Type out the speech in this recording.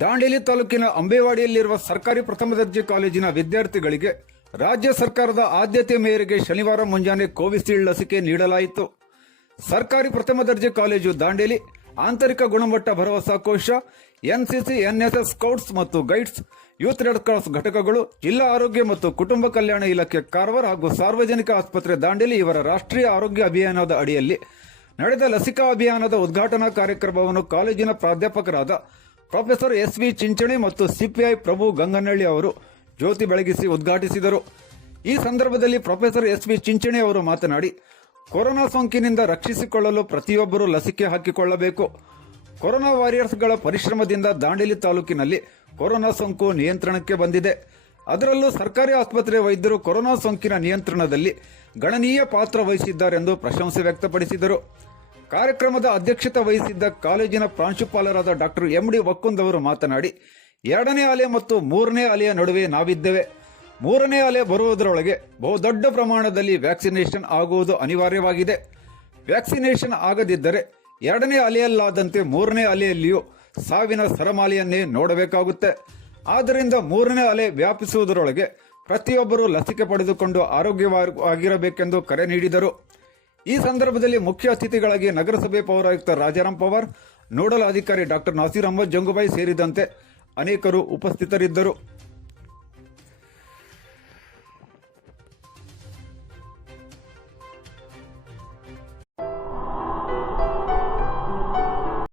ದಾಂಡೇಲಿ ತಾಲೂಕಿನ ಅಂಬೇವಾಡಿಯಲ್ಲಿರುವ ಸರ್ಕಾರಿ ಪ್ರಥಮ ದರ್ಜೆ ಕಾಲೇಜಿನ ವಿದ್ಯಾರ್ಥಿಗಳಿಗೆ ರಾಜ್ಯ ಸರ್ಕಾರದ ಆದ್ಯತೆ ಮೇರೆಗೆ ಶನಿವಾರ ಮುಂಜಾನೆ ಕೋವಿಶೀಲ್ಡ್ ಲಸಿಕೆ ನೀಡಲಾಯಿತು. ಸರ್ಕಾರಿ ಪ್ರಥಮ ದರ್ಜೆ ಕಾಲೇಜು ದಾಂಡೇಲಿ ಆಂತರಿಕ ಗುಣಮಟ್ಟ ಭರವಸಾ ಕೋಶ, ಎನ್ಸಿಸಿ, ಎನ್ಎಸ್ಎಸ್, ಸ್ಕೌಟ್ಸ್ ಮತ್ತು ಗೈಡ್ಸ್, ಯೂತ್ ರೆಡ್ ಕ್ರಾಸ್ ಘಟಕಗಳು, ಜಿಲ್ಲಾ ಆರೋಗ್ಯ ಮತ್ತು ಕುಟುಂಬ ಕಲ್ಯಾಣ ಇಲಾಖೆ ಕಾರವಾರ ಹಾಗೂ ಸಾರ್ವಜನಿಕ ಆಸ್ಪತ್ರೆ ದಾಂಡೇಲಿ ಇವರ ರಾಷ್ಟ್ರೀಯ ಆರೋಗ್ಯ ಅಭಿಯಾನದ ಅಡಿಯಲ್ಲಿ ನಡೆದ ಲಸಿಕಾ ಅಭಿಯಾನದ ಉದ್ಘಾಟನಾ ಕಾರ್ಯಕ್ರಮವನ್ನು ಕಾಲೇಜಿನ ಪ್ರಾಧ್ಯಾಪಕರಾದ ಪ್ರೊಫೆಸರ್ ಎಸ್.ವಿ. ಚಿಂಚಣಿ ಮತ್ತು ಸಿಪಿಐ ಪ್ರಭು ಗಂಗನಹಳ್ಳಿ ಅವರು ಜ್ಯೋತಿ ಬೆಳಗಿಸಿ ಉದ್ಘಾಟಿಸಿದರು. ಈ ಸಂದರ್ಭದಲ್ಲಿ ಪ್ರೊಫೆಸರ್ ಎಸ್.ವಿ. ಚಿಂಚಣಿ ಅವರು ಮಾತನಾಡಿ, ಕೊರೋನಾ ಸೋಂಕಿನಿಂದ ರಕ್ಷಿಸಿಕೊಳ್ಳಲು ಪ್ರತಿಯೊಬ್ಬರೂ ಲಸಿಕೆ ಹಾಕಿಕೊಳ್ಳಬೇಕು. ಕೊರೋನಾ ವಾರಿಯರ್ಸ್ಗಳ ಪರಿಶ್ರಮದಿಂದ ದಾಂಡೇಲಿ ತಾಲೂಕಿನಲ್ಲಿ ಕೊರೋನಾ ಸೋಂಕು ನಿಯಂತ್ರಣಕ್ಕೆ ಬಂದಿದೆ. ಅದರಲ್ಲೂ ಸರ್ಕಾರಿ ಆಸ್ಪತ್ರೆ ವೈದ್ಯರು ಕೊರೋನಾ ಸೋಂಕಿನ ನಿಯಂತ್ರಣದಲ್ಲಿ ಗಣನೀಯ ಪಾತ್ರ ವಹಿಸಿದ್ದಾರೆಂದು ಪ್ರಶಂಸೆ ವ್ಯಕ್ತಪಡಿಸಿದರು. ಕಾರ್ಯಕ್ರಮದ ಅಧ್ಯಕ್ಷತೆ ವಹಿಸಿದ್ದ ಕಾಲೇಜಿನ ಪ್ರಾಂಶುಪಾಲರಾದ ಡಾಕ್ಟರ್ ಎಂ.ಡಿ. ವಕ್ಕುಂದ್ ಅವರು ಮಾತನಾಡಿ, 2ನೇ ಅಲೆ ಮತ್ತು 3ನೇ ಅಲೆಯ ನಡುವೆ ನಾವಿದ್ದೇವೆ. 3ನೇ ಅಲೆ ಬರುವುದರೊಳಗೆ ಬಹುದೊಡ್ಡ ಪ್ರಮಾಣದಲ್ಲಿ ವ್ಯಾಕ್ಸಿನೇಷನ್ ಆಗುವುದು ಅನಿವಾರ್ಯವಾಗಿದೆ. ವ್ಯಾಕ್ಸಿನೇಷನ್ ಆಗದಿದ್ದರೆ 2ನೇ ಅಲೆಯಲ್ಲಾದಂತೆ 3ನೇ ಅಲೆಯಲ್ಲಿಯೂ ಸಾವಿನ ಸರಮಾಲೆಯನ್ನೇ ನೋಡಬೇಕಾಗುತ್ತೆ. ಆದ್ದರಿಂದ 3ನೇ ಅಲೆ ವ್ಯಾಪಿಸುವುದರೊಳಗೆ ಪ್ರತಿಯೊಬ್ಬರೂ ಲಸಿಕೆ ಪಡೆದುಕೊಂಡು ಆರೋಗ್ಯವಾಗಿರಬೇಕೆಂದು ಕರೆ ನೀಡಿದರು. ಈ ಸಂದರ್ಭದಲ್ಲಿ ಮುಖ್ಯ ಅತಿಥಿಗಳಾಗಿ ನಗರಸಭೆ ಪೌರಾಯುಕ್ತ ರಾಜಾರಾಮ್ ಪವಾರ್, ನೋಡಲ್ ಅಧಿಕಾರಿ ಡಾಕ್ಟರ್ ನಾಸೀರ್ ಅಹಮದ್ ಜಂಗುಬಾಯಿ ಸೇರಿದಂತೆ ಅನೇಕರು ಉಪಸ್ಥಿತರಿದ್ದರು.